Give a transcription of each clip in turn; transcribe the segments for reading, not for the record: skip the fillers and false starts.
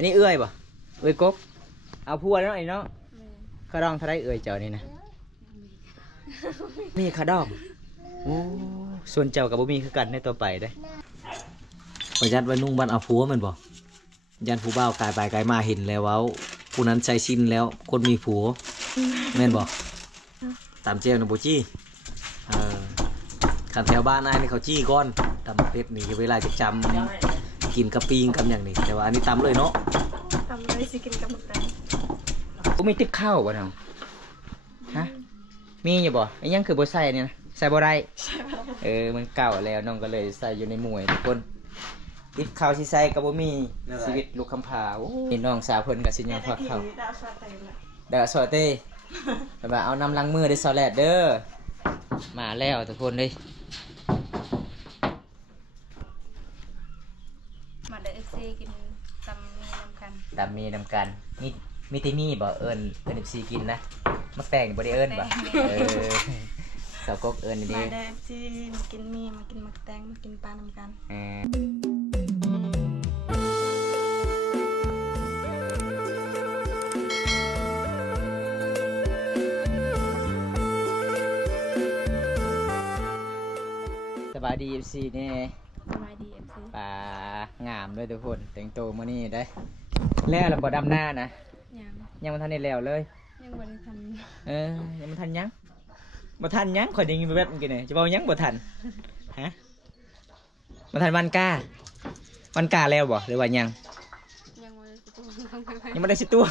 อันนี้เอื้อยบ่เอื้อยกบเอาพัวแล้วไอ้เนาะข้าดองเท่าไรเอื้อยเจ้านี่นะมีข้าดองโอ้ส่วนเจ้ากับบ่มีคือกันในตัวไปได้ประยัดไว้นุ่งบันเอาผัวมันบ่ยันผู้บ่าวกายไปกายมาเห็นแล้วว่าผู้นั้นใจสิ้นแล้วคนมีผัวแม่นบ่ตามเจียงนะบ่จี้ขันแถวบ้านนายนี่เขาจี้ก้อนตำเพชรนี่เวลาจะจำกินกะปิงกับอย่างนี้แต่ว่าอันนี้ตำเลยเนาะทำเลยสิกินกับหมึกแดงกูมีติ๊บข้าวบ่น้องฮะมีอยู่บ่ไอ้ยังคือบ่ใส่เนี่ยนะใส่บ่ได้มันเก่าแล้วน้องก็เลยใส่อยู่ในหมวยทุกคนติ๊บข้าวสิใส่ก็บ่มีชีวิตลูกคำพาโอ้ยน้องสาวเพิ่นก็สิยังพักข้าวดาวซอเต้แต่ว่าเอาน้ำล้างมือได้ซอแลดเด้อมาแล้วทุกคนเลยมาเดอเอฟซีกินตำมีน้ำกันตำมีน้ำกันมีติมีบ่เอิญFCกินนะมักแตงบ่ได้เอิญบ่สาวกกเอิญดีมาเดอเอฟซีมากินมีมากินหมึกแดงมากินปลาน้ำกันสบายดี FC นี่สบายดี FC ปลางามด้วยทุกคนแต่งตัวมื้อนี้ได้แล้วบ่ดำหน้านะยังบ่ทันได้แล้วเลยยังบ่ได้ทันยังบ่ทันยังบ่ทันยังข่อยได้ยินแบบเมื่อกี้นี่จะเว้ายังบ่ทันฮะบ่ทันวันกาแล้วบ่หรือว่ายังบ่ได้สิตัว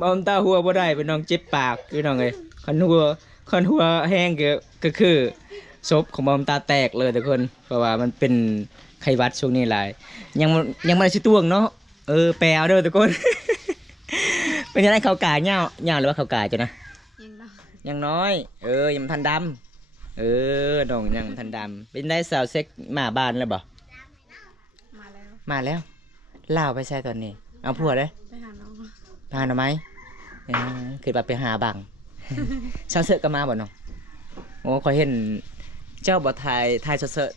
บ่ตาหัวบ่ได้เป็นน้องเจ็บปากคือน้องเอ้ยคันหัวแห้งก็คือศพของบอมตาแตกเลยทุกคนเพราะว่ามันเป็นไข้หวัดช่วงนี้หลายยังไม่ได้ชิตวงเนาะแปลเอาเด้อทุกคน เป็นยังไงเขากาเงาหรือว่าเขากาจ้ะนะยังน้อยยังทันดำน้องยังทันดำเป็นได้สาวเซ็กมาบ้านแล้วบ่มาแล้วเล่าไปใช่ตอนนี้เอาผัวเลยไปหาน้องหน่อไม้คือแบบไปหาบังชาวเสือก็มาบ่น้องโอ้คอยเห็นเจ้าบ่ทายเสือ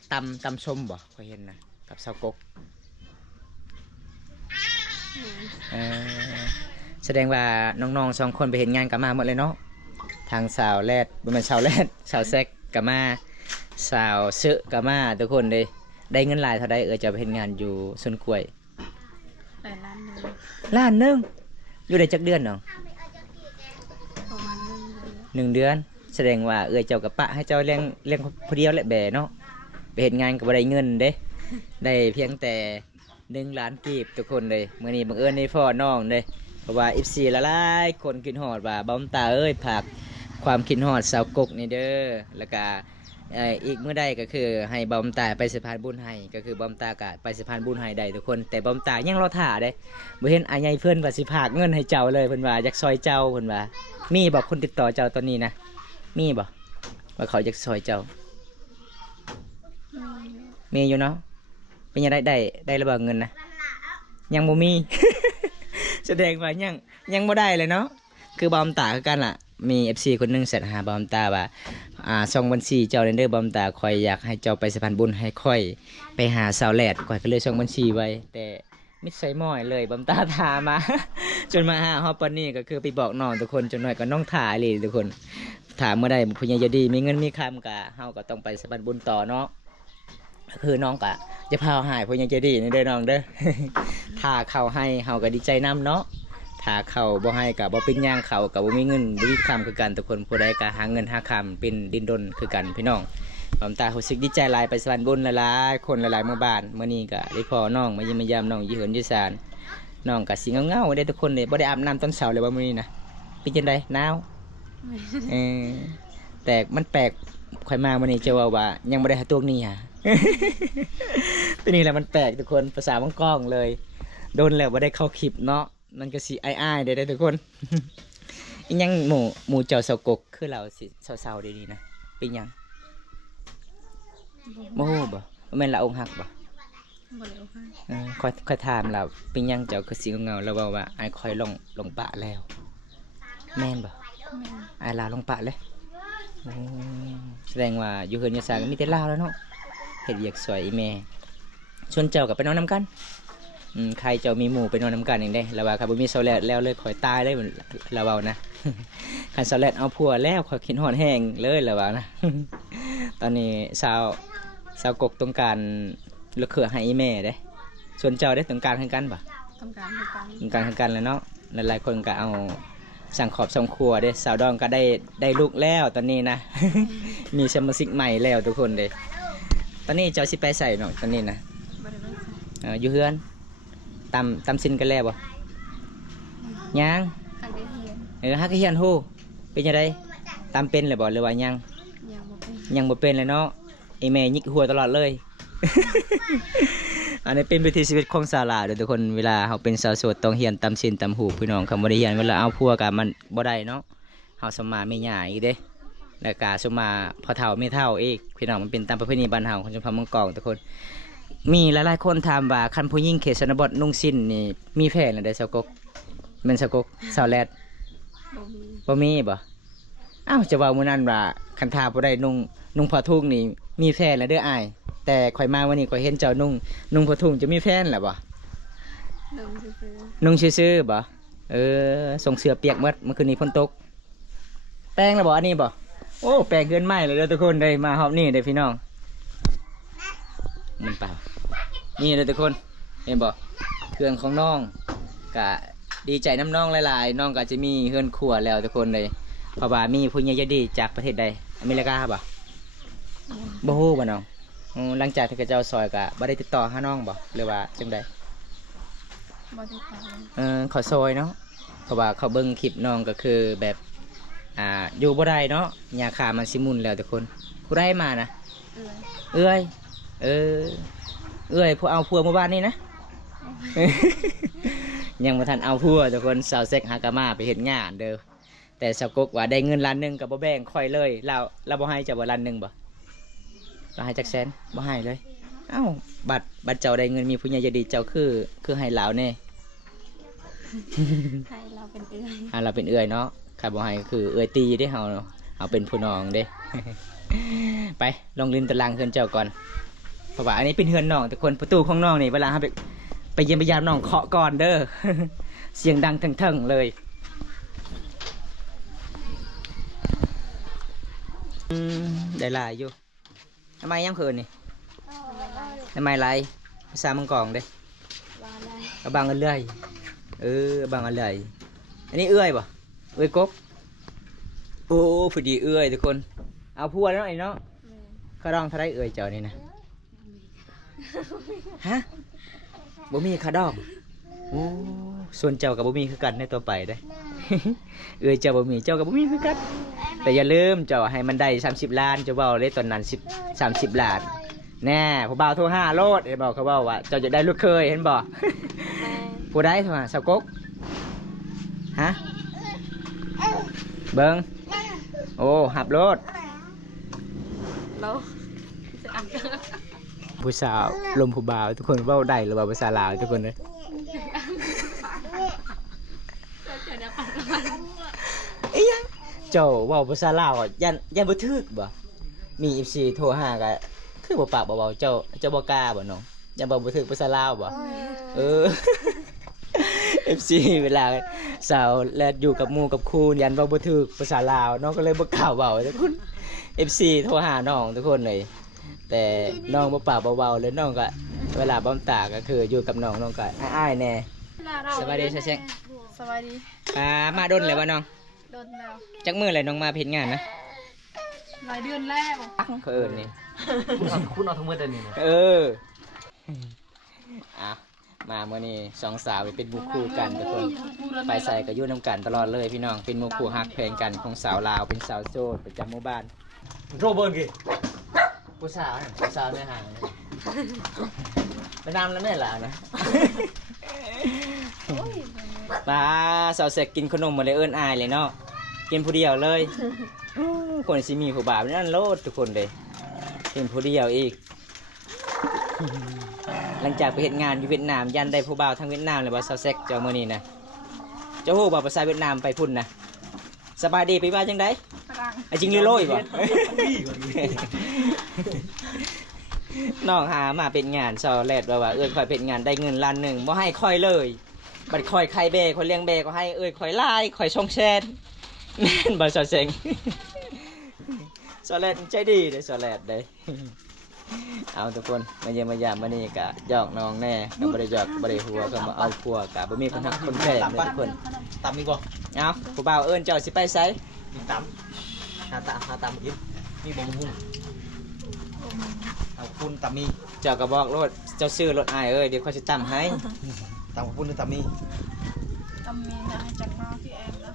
ตำชมบ่คอยเห็นนะกับสาวกกแสดงว่าน้องๆ2คนไปเห็นงานกับมาหมดเลยเนาะทางสาวแรดบ่แม่นสาวแรดสาวแซกกับมาสาวเสือกับมาทุกคนเลยได้เงินหลายเท่าใดจะไปเห็นงานอยู่สวนกล้วยล้านนึงอยู่ได้จักเดือนน้องประมาณ1 เดือนแสดงว่าเจ้ากับปะให้เจ้าเลี้ยงพอดีแหละแบ่เนาะไปเห็นงานกับบ่ได้เงินเด้ได้เพียงแต่1 ล้านกีบทุกคนเลยมื้อนี้บังเอิญในพ่อน้องเด้เพราะว่า FC ละลายคนคิดฮอดว่าบอมตาฝากความคิดฮอดสาวกกนี่เด้อแล้วก็อีกมื้อใดก็คือให้บอมตาไปสะพานบุญให้ก็คือบอมตาก็ไปสะพานบุญให้ได้ทุกคนแต่บอมตายังรอท่าเด้บ่เห็นอาใหญ่เพิ่นว่าสิฝากเงินให้เจ้าเลยเพิ่นว่าอยากซอยเจ้าเพิ่นว่ามีบอกคนติดต่อเจ้าตอนนี้นะมีบ่ว่าเขาอยากซอยเจ้ามีอยู่เนาะเป็นยังได้ระเบิดเงินนะยังบ่มี แสดงว่ายังบ่ได้เลยเนาะคือบอมตาคือกันล่ะมี FC คนนึงเสร็จหาบอมตาว่าส่งบัญชีเจ้าเด้อบอมตาคอยอยากให้เจ้าไปสะพานบุญให้ค่อยไปหาสาวแลดค่อยก็เลยส่งบัญชีไว้แต่มิดใส่หม้อยเลยบอมตาถามมา จนมาหาฮอปปานนี้ก็คือไปบอกน้องทุกคนจนหน่อยก็น้องถ่ายเลยทุกคนถามเมื่อใดผู้ใหญ่จะดีมีเงินมีคำกะเฮาก็ต้องไปสะพานบุญต่อเนาะคือน้องกะจะพาหายผู้ใหญ่จะดีนี่เด้อน้องเด้อ ถ้าเขาให้เฮาก็ดีใจนำเนาะถ้าเขาบ่ให้ก็บ่เป็นหยังเขาก็บ่มีเงินบ่มีคำคือกันทุกคนผู้ใดก็หาเงินหาคำเป็นดินดนคือกันพี่น้องบอมตารู้สึกดีใจหลายไปสะพานบุญหลายๆคนหลายๆหมู่บ้านมื้อนี้ก็ได้พ่อน้องมาเยี่ยมมายามน้องอยู่เหินอยู่ศาลน้องก็สิเงาๆได้ทุกคนเลยบ่ได้อาบน้ำตอนเช้าเลยว่ามื้อนี้นะเป็นจังได๋หนาวแต่มันแปลกข่อยมามื้อนี้เจ้าว่ายังบ่ได้หาตัวนี้ฮะ ตัวนี้แหละมันแปลกทุกคนภาษามังกรเลยโดนแล้วบ่ได้เข้าคลิปเนาะมันก็สิอ้ายๆได้ทุกคน อีหยังหมู่เจ้าเสากกคือเราสิเศร้าๆดีๆนะเป็นหยังโมโหบ่แม่นละองค์หักบ่ค่อยถามเราเป็นหยังเจ้าคือสิเงาแล้วว่าอ้ายค่อยลงปะแล้วแม่นบ่อ้ายลาลงปะเลยแสดงว่าอยู่เฮือนอยู่ศาลมีแต่ลาวแล้วเนาะเฮ็ดเวียกสวยอีแม่ ชวนเจ้ากับไปนอนน้ำกันใครเจ้ามีหมู่ไปนอนน้ำกันอย่างได้แล้วว่าครับบ่มีเสาแลดแล้วเลยข่อยตายเลยแล้วเว้านะ คันเสาแลดเอาผัวแล้วข่อยคิดฮอดแห้งเลยแล้วว่านะ ตอนนี้สาวกกต้องการลูกเขยให้อีแม่เด้ส่วนเจ้าได้ต้องการคือกันบ่ ต้องการคือกัน ต้องการคือกันแล้วเนาะหลายๆคนก็เอาสั่งขอบสังครัวเด้สาวดองก็ได้ลูกแล้วตอนนี้นะ มีสมาชิกใหม่แล้วทุกคนเด้ตอนนี้เจ้าสิไปใส่เนาะตอนนี้นะ บ่ได้ไปใส่ อยู่เฮือนตำสินกันแล้วบ่ยัง อันได้เฮียน ฮักเฮียนฮู้เป็นจังไดตำเป็นเลยบ่หรือว่ายัง ยังบ่เป็น ยังบ่เป็นเลยเนาะไอแม่ยิกหัวตลอดเลย อันนี้เป็นวิถีชีวิตของสาวลาวเด้อทุกคนเวลาเฮาเป็นสาวโสดต้องเฮียนตำสินตำหูพี่น้องคำบ่ได้เฮียนเวลาเอาผัวก็มันบ่ได้เนาะเฮาสมมาไม่หย่าอีกเด้แล้วก็สมมาพ่อเฒ่าแม่เฒ่าอีกพี่น้องมันเป็นตามประเพณีบ้านเฮาของชนเผ่าเมืองกองทุกคน มีหลายๆคนถามว่าคันผู้หญิงเขตชนบทนุ่งสิ้นนี่มีแฟนแล้วได้สาวกกแม่นสาวกกสาวแลด บ่มี บ่มีบ่อ้าวจะเว้ามื้อนั้นว่าคันทาบ่ได้นุ่งผ้าทุ่งนี่มีแฟนแล้วเด้ออ้ายแต่ข่อยมาวันนี้ข่อยเห็นเจ้านุ่งผ้าทุ่งจะมีแฟนแล้วบ่ เดิมซื่อ นุ่งซื่อๆบ่ส่งเสื้อเปียกหมดเมื่อคืนนี้ฝนตก แป้งแล้วบ่อันนี้บ่โอ้แป้งเกินไหม้เลยเด้อทุกคนได้มาฮอบนี่เด้อพี่น้องมันเปล่านี่เด้อทุกคนเห็นบ่เครื่องของน้องก็ดีใจน้ำน้องหลายๆน้องก็จะมีเฮือนครัวแล้วทุกคนเลยเพราะว่ามีผู้ใหญ่ใจดีจากประเทศใดอเมริกาบ่บ่ฮู้บ่น้องหลังจากที่เจ้าซอยก็บ่ได้ติดต่อหาน้องบ่หรือว่าจังใด ๆบ่ได้ตาม เขาซอยเนาะเพราะว่าเขาเบิ่งคลิปน้องก็คือแบบอยู่บ่ได้เนาะยาคามันสิมุนแล้วทุกคนผู้ใดมานะ เอื้อย เอื้อยผู้เอาผัวเมื่อวานนี้นะ ยังบ่ทันเอาผัวทุกคนสาวเซ็กหากามาไปเฮ็ดงานเด้อแต่สาวกกว่าได้เงินล้านหนึงก็บ่แบ่งค่อยเลยเราบ่ให้เจ้าบ่ล้านหนึงบ่เราให้จักแสนบ่ให้เลยเอ้าบัดเจ้าได้เงินมีผู้ใหญ่ใจดีเจ้าคือให้ลาวแน่ ให้เราเป็นเอื้อย เราเป็นเอื้อยเนาะข้าบ่ให้ก็คือเอื้อยตีเด้เฮาเนาะเอาเป็นผู้น้องเด้ ไปลงลินตารางเฮือนเจ้าก่อนเพราะว่าอันนี้เป็นเฮือนน้องแต่คนประตูของน้องนี่เวลาเฮาไปเยี่ยมไปยามน้องเคาะก่อนเด้อ เสียงดังเถิงๆเลยได้หลายอยู่ทำไมยังเขินนี่ทำไมไรภาษามังกรเด้ ว่าได้ เอาบางอันเลยบางอันเลยอันนี้เอื้อยป่ะเอื้อยกบโอ้พอดีเอื้อยทุกคนเอาพัวแล้วไอ้เนาะ แม่ ข้าดองเท่าไรเอื้อยเจ้านี่นะฮะบ่มีข้าดองโอ้ส่วนเจ้ากับบ่มีคือกันในตัวไปได้ เอื้อยเจ้าบ่มีเจ้ากับบ่มีคือกันแต่อย่าลืมเจ้าให้มันได้30 ล้านเจ้าเบาเลยตอนนั้น30 ล้านแน่ผู้บ่าวโทร5โลดเห็นบอกเขาบอกว่าเจ้าจะได้ลูกเคยเห็นบอก แม่ ผู้ได้โทรหาสาวกกฮะเบิ้งโอ้หับรถ เราจะอ่านกัน ผู้สาวลมผู้บ่าวทุกคนเว้าได้หรือว่าภาษาลาวทุกคนเลย จะได้ปันกัน เอ้ยยังเจ้าเว้าภาษาลาวอ่ะยันบ่ถึกบ่มี FC โทรหาก็คือบ่ปากบ่เว้าเจ้าบ่กล้าบ่น้องยันบ่ถึกภาษาลาวบ่FC เวลาสาวแลดอยู่กับหมู่กับครูยันเว้าบ่ถึกภาษาลาวน้องก็เลยบ่กล้าเว้าทุกคน FC โทรหาน้องทุกคนเลยแต่น้องบ่ปากบ่เว้าเลยน้องก็เวลาบ้อมตาก็คืออยู่กับน้องก็อ้ายๆแน่สวัสดีเช็ค สวัสดี มาดนเลยบ่น้อง โดนแล้ว จักมื้อเลยน้องมาเฮ็ดงานนะ หลายเดือนแล้ว เขาเอิ้นนี่ คุณเอาทั้งหมดอันนี้นะ อ่ะมามื้อนี้สองสาวเป็นหมู่คู่กันทุกคนไปใส่ก็อยู่นํกันตลอดเลยพี่น้องเป็นหมู่คู่ฮักเพลงกันของสาวลาวเป็นสาวโสดประจำหมู่บ้าน โรเบิร์ตกี่ ผู้สาวในห่างไปนำแล้วแม่ล่ะนะมาสาวเสกกินขนมมาเลยเอิ้นอายเลยเนาะกินผู้เดียวเลยคนสิมีผู้บ่าวนั่นโลดทุกคนเลยกินผู้เดียวอีก หลังจากไปเฮ็ดงานอยู่เวียดนามยันได้ผู้บ่าวทางเวียดนามเลยว่าสาวเสกเจ้ามื้อนี้นะเจ้าฮู้บ่ภาษาเวียดนามไปพุ่นนะสบายดีไปว่าจังได๋ ฝรั่ง จริงหรือโลยบ่ น้องหามาเป็นงานซอแลดว่าเอ้ยคอยเป็นงานได้เงินล้านหนึ่งบ่ให้คอยเลยบัดคอยใครเบคอยเลี้ยงเบก็ให้เอ้ยคอยไล่คอยชงแชนแม่นบ่ซอเซ็งซอแลดใจดีเด้อซอแลดเด้ เอาทุกคนมาเยี่ยมมายามมานี่กะหยอกน้องแน่ก็บ่ได้หยอกบ่ได้หัวก็มาเอาพัวกะบ่มีคนทักคนแพ้เลยทุกคน ตำมีบ่ เอาผู้บ่าวเอิ้นเจ้าสิไปไส มีตำหาตำกินมีบ่หุ้งเอาคุณตำมี เจ้าก็บอกรถเจ้าซื้อรถอ้ายเอ้ยเดี๋ยวเขาสิตำให้ ตำคุณหรือตำมี ตำมีนะให้จากน้องพี่แอมนะ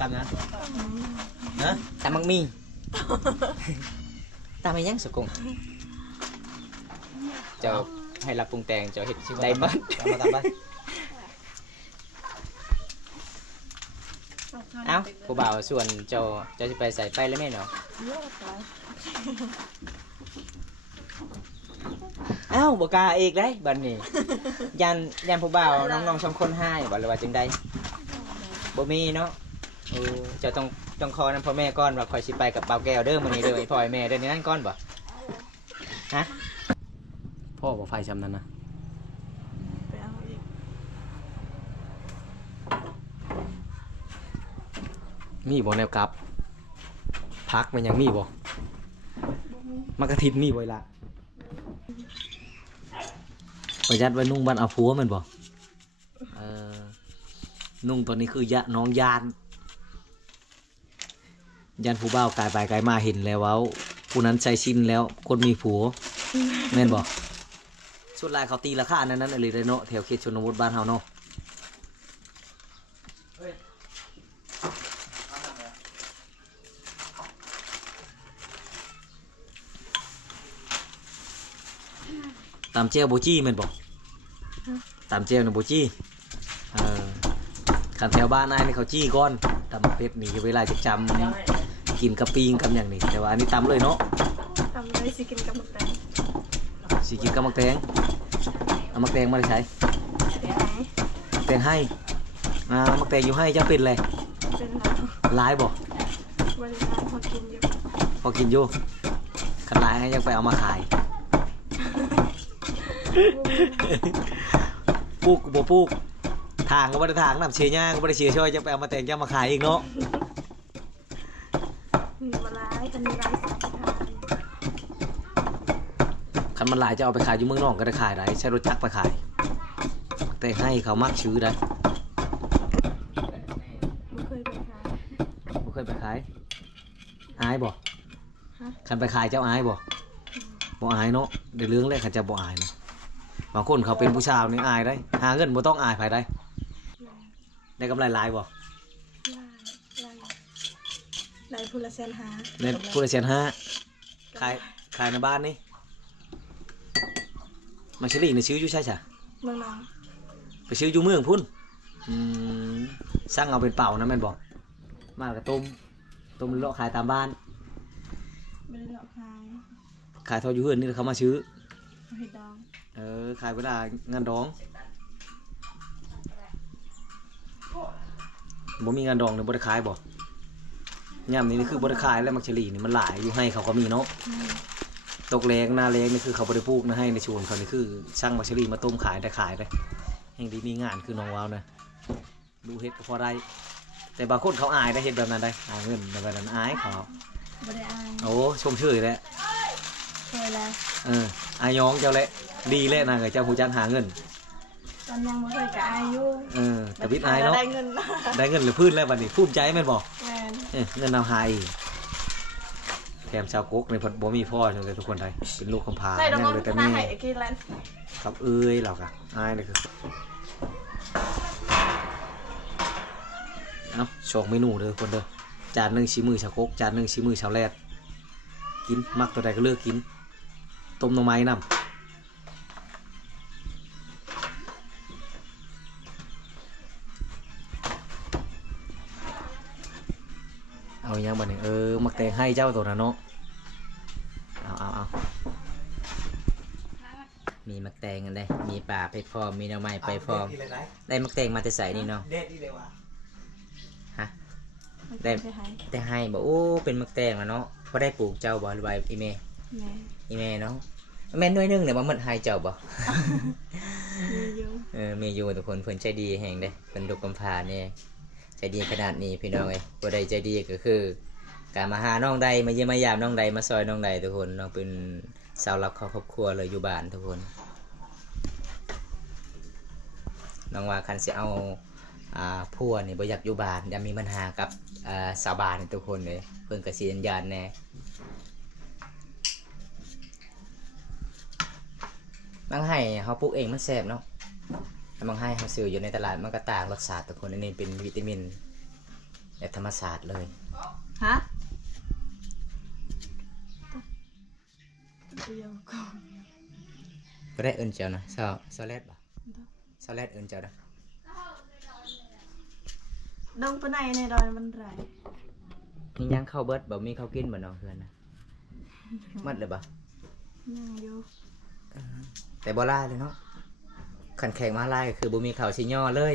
ตำนะนะ ตำมักมีตำให้ยังสกุงเจ้าให้รับปรุงแต่งเจ้าเฮ็ดได้บ่ ตำไป เอ้าผู้บ่าวส่วนเจ้าสิไปใส่ไปแล้วแม่เนาะ เยอะไป เอ้าบ่กล้าอีกได้บัดนี้ยันผู้บ่าวน้องๆสองคนให้บ่หรือว่าจังใดบ่มีเนาะโอ้เจ้าต้องขอนำพ่อแม่ก่อนว่าข่อยสิไปกับบ่าวแก้วเด้อมื้อนี้เด้อไอ้พ่อไอ้แม่เด้อนี่นั่นก่อนบ่ฮะ พ่อบ่ไฟซ้ำนั้นนะ ไปเอาอีก มีบ่แนวกลับพักมันยังมีบ่มักกะทินมีบ่ล่ะประหยัดไว้นุ่งบ้านเอาผัวแม่นบ่นุ่งตอนนี้คือยะน้องยานผู้บ่าวกายไปกายมาเห็นแล้วเว้าผู้นั้นใจชินแล้วคนมีผัวแม่นบ่สุดลายเขาตีราคาอันนั้นอะไรเลยเนาะแถวเขตชนบทบ้านเฮาเนาะตามเจลโบจี้แม่นบ่ตามเจลน่ะโบจี้คันแถวบ้านนายนี่เขาจี้ก่อนตำเป็ดนี่เวลาจะจำกินกับปิงกับอย่างนี้แต่ว่าอันนี้ตำเลยเนาะ ตำเลยสิกินกับหมึกแตง สิกินกับมักแตงเอามักแตงมาได้ใช้ เดี๋ยวไหน มักแตงให้มักแตงอยู่ให้จะเป็นเลย เป็นหนัง ลายบ่ บริการพอกินอยู่ พอกินอยู่คันลายให้ยังไปเอามาขายปลูกบ่ปลูกทางก็บ่ได้ทางน้ำเชียร์ย่างก็บ่ได้เชียร์ช่วยจะไปเอามาแต่งจะมาขายอีกเนาะ มีมาร้ายจะมีร้ายสัมผัส คันมันหลายจะเอาไปขายอยู่เมืองนอกก็ได้ขายได้ใช้รถจักรไปขายแต่ให้เขามักซื้อได้ ไม่เคยไปขาย บ่เคยไปขายอายบ่ ฮะ คันไปขายเจ้าอายบ่บ่อายเนาะเดี๋ยวเรื่องแรกเขาจะบ่อายเนาะบางคนเขาเป็นผู้ชายนี่อายได้หาเงินบ่ต้องอายไผได้ได้กำไรหลายบ่ ลายลายพูละแสนหา ได้ผู้ละ150,000ขายในบ้านนี่มาเฉลี่ในซื้ออยู่ใช่จ้ะ เมืองน้อง ไปซื้ออยู่เมืองพุ่นสร้างเอาเป็นเป่านะแม่นบอกมาแล้วก็ต้มเลาะขายตามบ้าน ไม่ได้หลอกขาย ขายทอดอยู่เฮือนนี่เขามาซื้อ เอาเห็ดดอง ขายเวลางานดองบ่มีงานดองเนี่ยบ่ได้ขายบ่ย่ำนี่คือบ่ได้ขายแล้วมักเฉลี่นี่มันหลายอยู่ให้เขาก็มีเนาะตกแรงหน้าแรงนี่คือเขาบ่ได้ปลูกนะให้ในชวนเขานี่คือช่างมักเฉลี่มาต้มขายได้แห่งดีมีงานคือน้องว้าวนะดูเฮ็ดก็พอได้แต่บางคนเขาอายได้เฮ็ดแบบนั้นได้หาเงินแบบนั้นอายเขา ไม่ได้อาย โอ้ชมชื่อแหละ เคยแล้ว อายองเจ้าแหละดีแหละนะเจ้าผู้จ้างหาเงิน ตอนยังไม่เคยกับอายอยู่ แต่วิทย์อายเนาะ ได้เงินมา ได้เงินหรือพื้นแล้วบัดนี้ภูมิใจแม่นบอก แมน เงินนำหายแถมชาวกุ๊กในพบ่มีพ่อเลยทุกคนไทยเป็นลูกกำพร้า ได้ดอก แม่ มัน เลยแต่ หน้า แม่ ไห้กินแล้ว ครับเอ้ยเรากะอายนี่คือเอาโชคเมนูเด้อคนเด้อจานหนึ่งชีมือชาวกุ๊กจานหนึ่งชีมือชาวแรดกินมักตัวใดก็เลือกกินต้มหน่อไม้นำเอาอย่างบัดนี้มักแตงให้เจ้าตัวนั้นเนาะเอา มีมักแตงกันได้มีป่าไปพร้อมมีหน่อไม้ไปพร้อมได้มักแตงมาแต่ใส่นี่เนาะ เด็ดดีเลยว่ะ ฮะ ได้ไปหาย แต่ให้บอกโอ้เป็นมักแตงแล้วเนาะพอได้ปลูกเจ้าบ่หรือว่าอีเม แม่ อีเมเนาะ แม่นหน่วยหนึงเนี่ยบ่หมดหายเจ้าบ่ มีอยู่ มีอยู่ทุกคนเพิ่นใจดีแฮงเด้เพิ่นลูกกำพร้านี่ใจดีขนาดนี้พี่น้องเอ้ยบ่ได้ใจดีก็คือการมาหาน้องใดมาเยี่ยมมายามน้องใดมาซอยน้องใดทุกคนน้องเป็นเสาหลักของครอบครัวเลยอยู่บ้านทุกคนน้องว่าคันสิเอาผัวนี่บ่อยากอยู่บ้านอย่ามีปัญหากับชาวบ้านนี่ทุกคนเลยเพิ่นก็สิยันยานแน่บางให้เฮาปลูกเองมันแซ่บเนาะบางให้เฮาซื้ออยู่ในตลาดมันก็ต่างรสชาติทุกคนอันนี้เป็นวิตามินแบบธรรมชาติเลย ฮะเดียวก่อน ก็ได้เอิ้นเจ้านะซอแลดบ่ซอแลดเอิ้นเจ้านะ ดงไปไหนในดอยมันไร มียังข้าวเบิดบ่มีข้าวกินบ่น้องเพื่อนนะมัดเลยบ่ ยังอยู่ แต่บ่ลายเลยเนาะขันแข่งมาลายก็คือบ่มีข้าวสิย่อเลย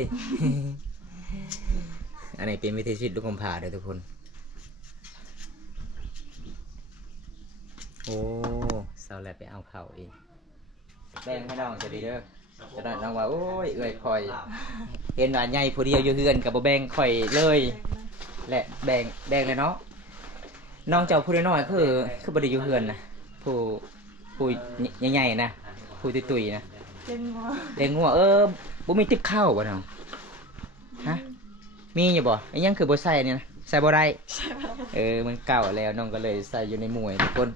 อันนี้เป็นวิธีชีวิตลูกกำพร้าเด้อทุกคนโอ้เศร้าแล้วไปเอาข้าวอีกแบ่งให้น้องจะดีเด้อจะได้น้องว่าโอ้ยเอื้อยคอยเห็นว่าใหญ่ผู้เดียวอยู่เฮือนก็บ่แบ่งข่อยเลยและแบ่งเลยเนาะน้องเจ้าผู้น้อยๆคือบ่ได้อยู่เฮือนนะผู้ใหญ่ๆนะผู้ตุ้ยๆนะ เต็มหัว เลี้ยงงัวบ่มีติ๊บข้าวบ่น้องฮะมีอยู่บ่ไอ้ยังคือบ่ใส่นี่นะใส่บ่ได้มันเก่าแล้วน้องก็เลยใส่อยู่ในหมวยทุกคน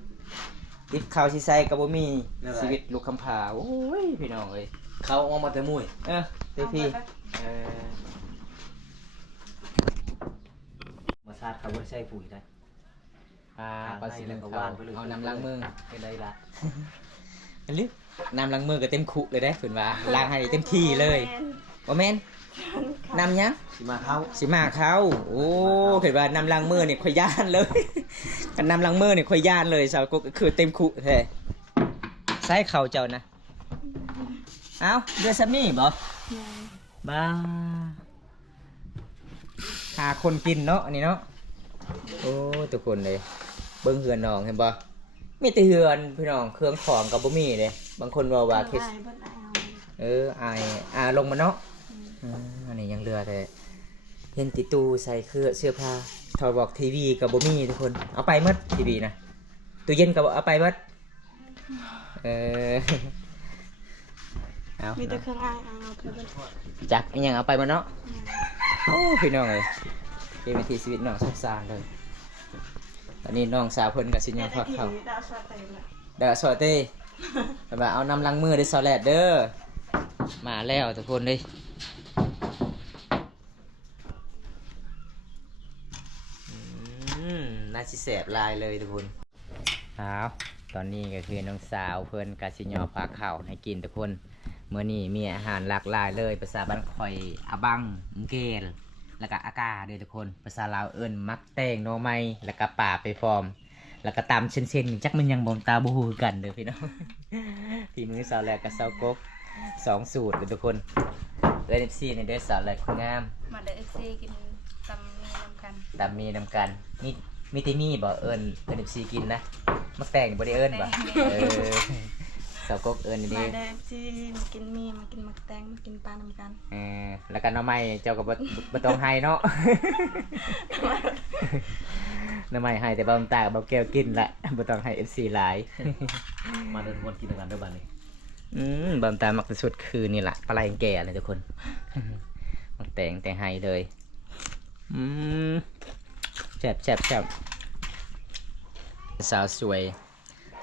ติ๊บข้าวสิใส่ก็บ่มีชีวิตลูกกำพร้าโอ้ยพี่น้องเอ้ย เขาออกมาแต่มุ้ย เด้อพี่มาซาดเขาบ่ได้ใช้ปุ๋ยได้ ก็สิเล่นข้าวเอาน้ำล้างมือ เป็นไรล่ะ อันนี้น้ำล้างมือก็เต็มคุเลยได้เพิ่นว่าล้างให้เต็มที่เลยบ่แม่นน้ำหยัง สิมาเข้า สิมาเขาโอ้เห็นว่าน้ำล้างมือเนี่ยข่อยย่านเลย กันน้ำล้างมือเนี่ยข่อยย่านเลยสาวก็คือเต็มคุแท้ใส่เข่าเจ้านะเอ้าเดือดซัมมี่บ่ ยัง บ้าหาคนกินเนาะอันนี้เนาะโอ้ทุกคนเลยเบิ่งเฮือนน้องเห็นบ่มีแต่เฮือนพี่น้องเครื่องของกับบ่มีเลยบางคนว่าคิด ได้เบิ้ลเอา อายลงมาเนาะอันนี้ยังเหลือแต่เห็นติดตู้ใส่เครื่องเสื้อผ้าทอบอกทีวีกับบ่มีทุกคนเอาไปหมดทีวีนะตู้เย็นกับเอาไปหมดเอา มีแต่เครื่องอ้ายเอาไปเบิ้ล จักอันยังเอาไปหมดเนาะโอ้พี่น้องเลยเป็นวิถีชีวิตน้องสงสารเลยตอนนี้น้องสาวเพิ่นกับสิญญาพักเขา ดาวชาเต็มละ เด้อสวัสดีแบบเอาน้ำล้างมือได้ซอแลดเด้อมาแล้วทุกคนเลยน่าสิแสบลายเลยทุกคนเอาตอนนี้ก็คือน้องสาวเพิ่นกาสิญญาพักเขาให้กินทุกคนเมื่อนี้มีอาหารหลากหลายเลยภาษาบ้านคอยอาบังเกลแล้วก็อากาเด้อทุกคนภาษาลาวเอิ้นมักแตงโนไม้แล้วก็ป่าไปฟอร์มแล้วก็ตำเส้นๆจักมันยังบ่ตาบูฮูกันเด้อพี่น้อง ทีมือสาวแรกกับสาวกก2สูตรเด้อทุกคนเล่นFCในเด้อสาวแรกคนงาม มาเดอฟซีกินตำมีน้ำกัน ตำมีนำกันมีที่มีบ่เอิ้นFCกินนะมักแตงบ่ได้เอิ้นบ่สาวกกเอิ้นนี่ มา เด้ เดอฟซีมากินมีมากินมักแตงมากินปลาน้ำกัน แล้วก็หน้ำไม้เจ้าก็บ่ต้องให้เนาะ หน้ำไม้ให้แต่บ่าวตาบ่าวแก้วกินละบ่ต้องให้ FC หลาย มาเดินวนกินกันด้วยบ้านนี้ บางตามักที่สุดคือนี่แหละปลาไหลแก่เลยทุกคน มักแต่งให้เลยแซ่บสาวสวย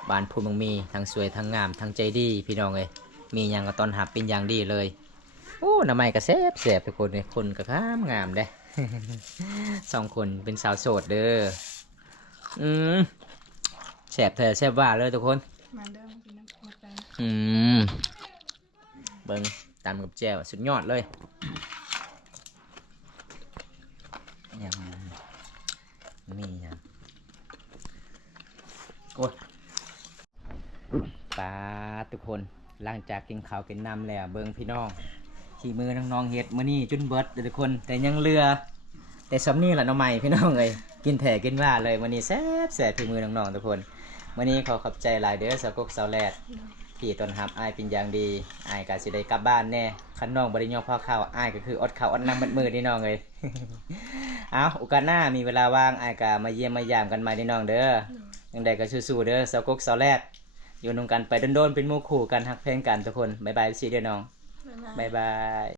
บ้านภูมิมีทั้งสวยทั้งงามทั้งใจดีพี่น้องเลยมีอย่างก็ต้อนรับเป็นอย่างดีเลยโอ้น้ำไม้ก็แซ่บทุกคนเลยคนก็งามเด้ 2 คนเป็นสาวโสดเด้อแซ่บแท้แซ่บว่าเลยทุกคน มาเดอมากินน้ำมักแตง เบิ้งตามกับแจ่วสุดยอดเลยยังมีอย่างโอ้ยปลาทุกคนหลังจากกินข้าวกินน้ำแล้วเบิ้งพี่น้องขี่มือน้องๆเฮ็ดมื้อนี้จุนเบิดเด้อทุกคนแต่ยังเรือแต่ซ้ำนี่แหละน้องใหม่พี่น้องเลยกินแถกินว่าเลยวันนี้แซ่บขี่มือน้องๆทุกคน มื้อนี้ขอขอบใจหลายเด้อสาวกกสาวแลดที่ต้อนรับอ้ายเป็นอย่างดีอ้ายก็สิได้กลับบ้านแน่คันน้องบ่ได้ยอมพอข้าวอ้ายก็คืออดข้าวอดน้ำมัดมือนี่น้องเอ้ย เอาโอกาสหน้ามีเวลาว่างอ้ายก็มาเยี่ยมมายามกันใหม่นี่น้องเด้อยังไดก็สู้ๆเด้อสาวกกสาวแลดอยู่นำกันไปโดนๆเป็นหมู่คู่กันฮักเพลงกันทุกคนบ๊ายบายสิเด้อน้อง บ๊ายบาย บ๊ายบาย